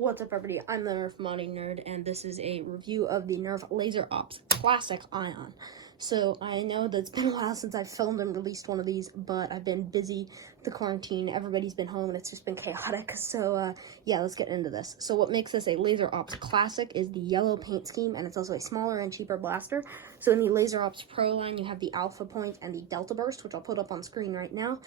What's up, everybody? I'm the Nerf modding nerd, and this is a review of the Nerf Laser Ops Classic Ion. So I know that it's been a while since I've filmed and released one of these, but I've been busy with the quarantine. Everybody's been home, and it's just been chaotic. So yeah, let's get into this. So what makes this a Laser Ops Classic is the yellow paint scheme, and it's also a smaller and cheaper blaster. So in the Laser Ops Pro line, you have the Alpha Point and the Delta Burst, which I'll put up on screen right now.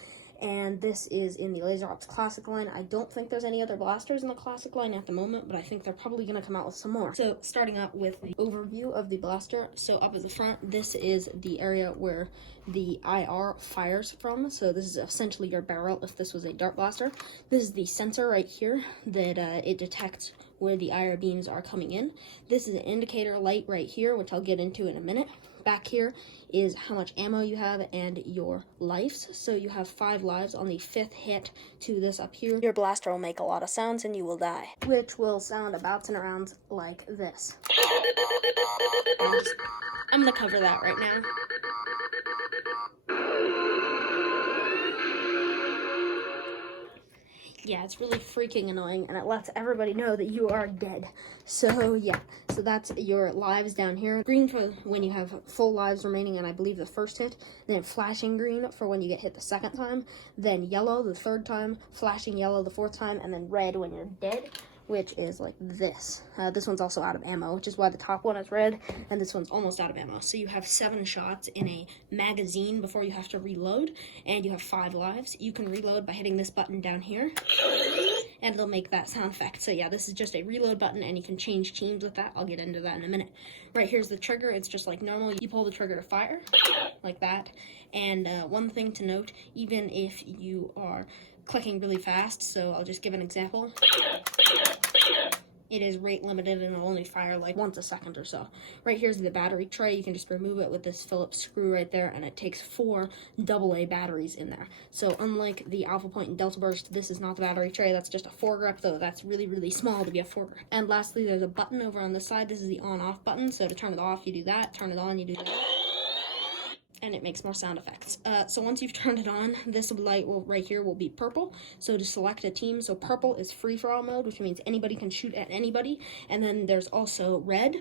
And this is in the Laser Ops Classic line. I don't think there's any other blasters in the Classic line at the moment, but I think they're probably going to come out with some more. So starting out with the overview of the blaster. So up at the front, this is the area where the IR fires from. So this is essentially your barrel if this was a dart blaster. This is the sensor right here that it detects where the IR beams are coming in. This is an indicator light right here, which I'll get into in a minute. Back here is how much ammo you have and your lives. So you have 5 lives. On the 5th hit to this up here, your blaster will make a lot of sounds and you will die, which will sound about and around like this. And I'm gonna cover that right now. Yeah, it's really freaking annoying, and it lets everybody know that you are dead. So yeah, so that's your lives down here. Green for when you have full lives remaining, and I believe the first hit. Then flashing green for when you get hit the 2nd time. Then yellow the 3rd time. Flashing yellow the 4th time, and then red when you're dead, which is like this. This one's also out of ammo, which is why the top one is red, and this one's almost out of ammo. So you have 7 shots in a magazine before you have to reload, and you have 5 lives. You can reload by hitting this button down here, and it'll make that sound effect. So yeah, this is just a reload button, and you can change teams with that. I'll get into that in a minute. Right here's the trigger. It's just like normal. You pull the trigger to fire, like that. And one thing to note, even if you are clicking really fast, so I'll just give an example. It is rate limited and it'll only fire like once a second or so. Right here's the battery tray. You can just remove it with this Phillips screw right there, and it takes 4 AA batteries in there. So unlike the Alpha Point and Delta Burst, this is not the battery tray. That's just a foregrip, though that's really, really small to be a foregrip. And lastly, there's a button over on this side. This is the on-off button. So to turn it off, you do that. Turn it on, you do that. And it makes more sound effects. So once you've turned it on, this light right here will be purple. So to select a team, so purple is free-for-all mode, which means anybody can shoot at anybody. And then there's also red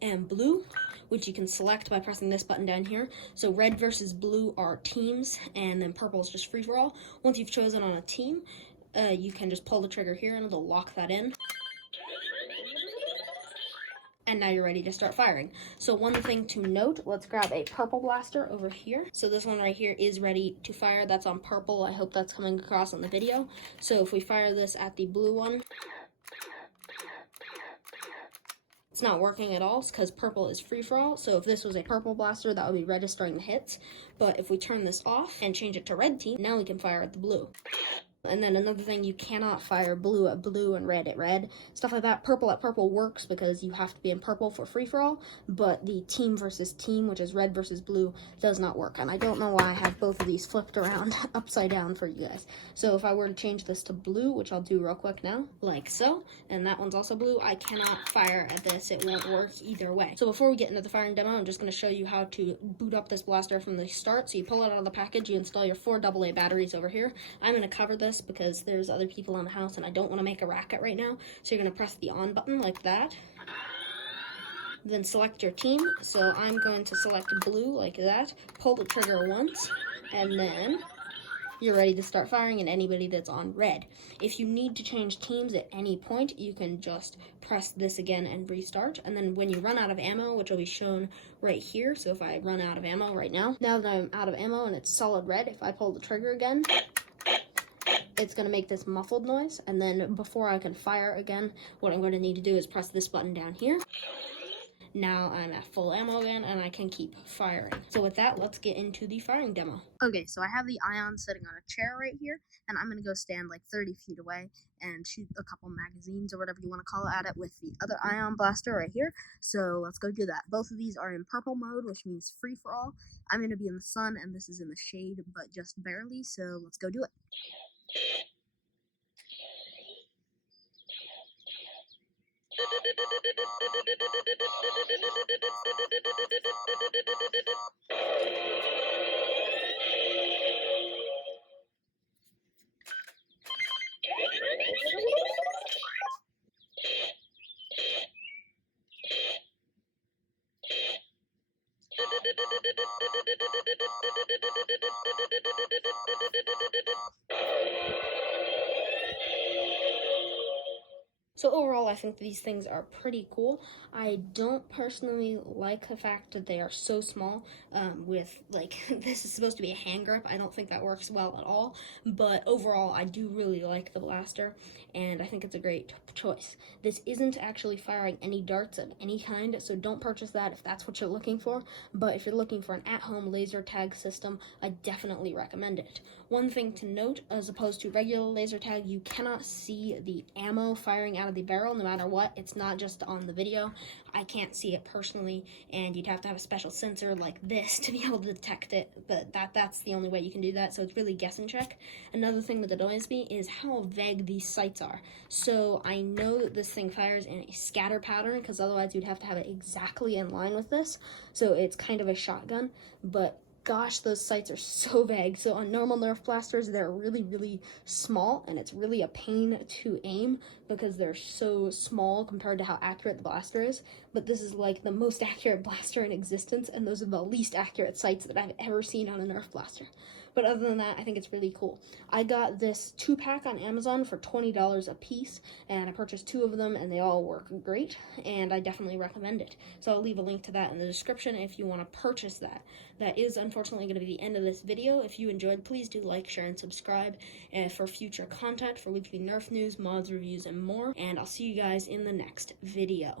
and blue, which you can select by pressing this button down here. So red versus blue are teams, and then purple is just free-for-all. Once you've chosen on a team, you can just pull the trigger here and it'll lock that in. And now you're ready to start firing. So one thing to note, let's grab a purple blaster over here. So this one right here is ready to fire. That's on purple. I hope that's coming across on the video. So if we fire this at the blue one, it's not working at all because purple is free-for-all. So if this was a purple blaster, that would be registering the hits. But if we turn this off and change it to red team, now we can fire at the blue. And then another thing, you cannot fire blue at blue and red at red. Stuff like that. Purple at purple works because you have to be in purple for free-for-all, but the team versus team, which is red versus blue, does not work. And I don't know why I have both of these flipped around upside down for you guys. So if I were to change this to blue, which I'll do real quick now, like so, and that one's also blue, I cannot fire at this. It won't work either way. So before we get into the firing demo, I'm just going to show you how to boot up this blaster from the start. So you pull it out of the package, you install your 4 AA batteries over here. I'm going to cover this because there's other people in the house and I don't want to make a racket right now. So you're going to press the on button like that. Then select your team. So I'm going to select blue like that. Pull the trigger once, and then you're ready to start firing at anybody that's on red. If you need to change teams at any point, you can just press this again and restart. And then when you run out of ammo, which will be shown right here. So if I run out of ammo right now that I'm out of ammo and it's solid red, if I pull the trigger again, it's going to make this muffled noise, and then before I can fire again, what I'm going to need to do is press this button down here. Now I'm at full ammo again, and I can keep firing. So with that, let's get into the firing demo. Okay, so I have the Ion sitting on a chair right here, and I'm going to go stand like 30 feet away and shoot a couple magazines or whatever you want to call it at it with the other Ion blaster right here. So let's go do that. Both of these are in purple mode, which means free-for-all. I'm going to be in the sun, and this is in the shade, but just barely, so let's go do it. So overall, I think these things are pretty cool. I don't personally like the fact that they are so small. With like this is supposed to be a hand grip. I don't think that works well at all. But overall, I do really like the blaster, and I think it's a great choice. This isn't actually firing any darts of any kind, so don't purchase that if that's what you're looking for. But if you're looking for an at-home laser tag system, I definitely recommend it. One thing to note, as opposed to regular laser tag, you cannot see the ammo firing out of the barrel no matter what. It's not just on the video. I can't see it personally, and you'd have to have a special sensor like this to be able to detect it, but that's the only way you can do that, so it's really guess and check. Another thing that annoys me is how vague these sights are. So I know that this thing fires in a scatter pattern, because otherwise you'd have to have it exactly in line with this, so it's kind of a shotgun, but gosh, those sights are so vague. So on normal Nerf blasters, they're really, really small, and it's really a pain to aim because they're so small compared to how accurate the blaster is. But this is like the most accurate blaster in existence, and those are the least accurate sights that I've ever seen on a Nerf blaster. But other than that, I think it's really cool. I got this 2-pack on Amazon for $20 a piece, and I purchased 2 of them, and they all work great, and I definitely recommend it. So I'll leave a link to that in the description if you want to purchase that. That is unfortunately going to be the end of this video. If you enjoyed, please do like, share, and subscribe for future content, for weekly Nerf news, mods, reviews, and more, and I'll see you guys in the next video.